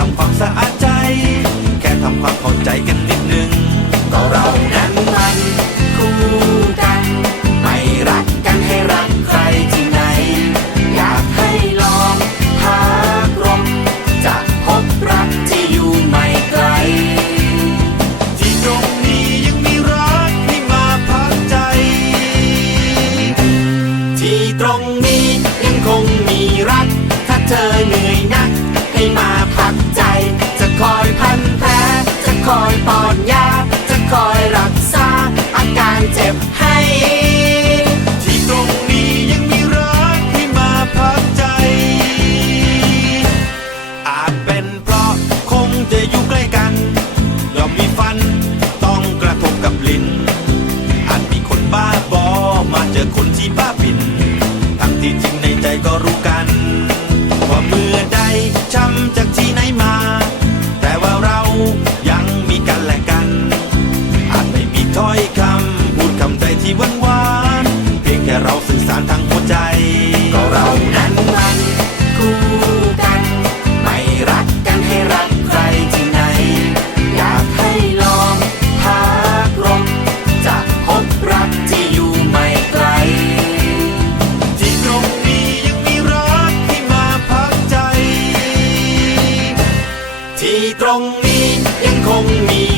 แค่ท จ็บให้ ที่ตรงนี้ยังมีรักให้มาพักใจ อาจเป็นเพราะคงจะอยู่ใกล้กันย่อมมีฟันต้องกระทบกับลิ้น อาจมีคนบ้าบอมาเจอคนที่บ้าบิน ทั้งที่จริงในใจก็รู้กัน ว่าเมื่อใดช้ำจากที่ไหนาสื่อสารทางหัวใจ ก็เรานั้นมันคู่กัน ไม่รักกันให้รักใครที่ไหน อยากให้ลองหากรมจะพบรักที่อยู่ไม่ไกล ที่ตรงนี้ยังมีรักให้มาพักใจ ที่ตรงนี้ยังคงมี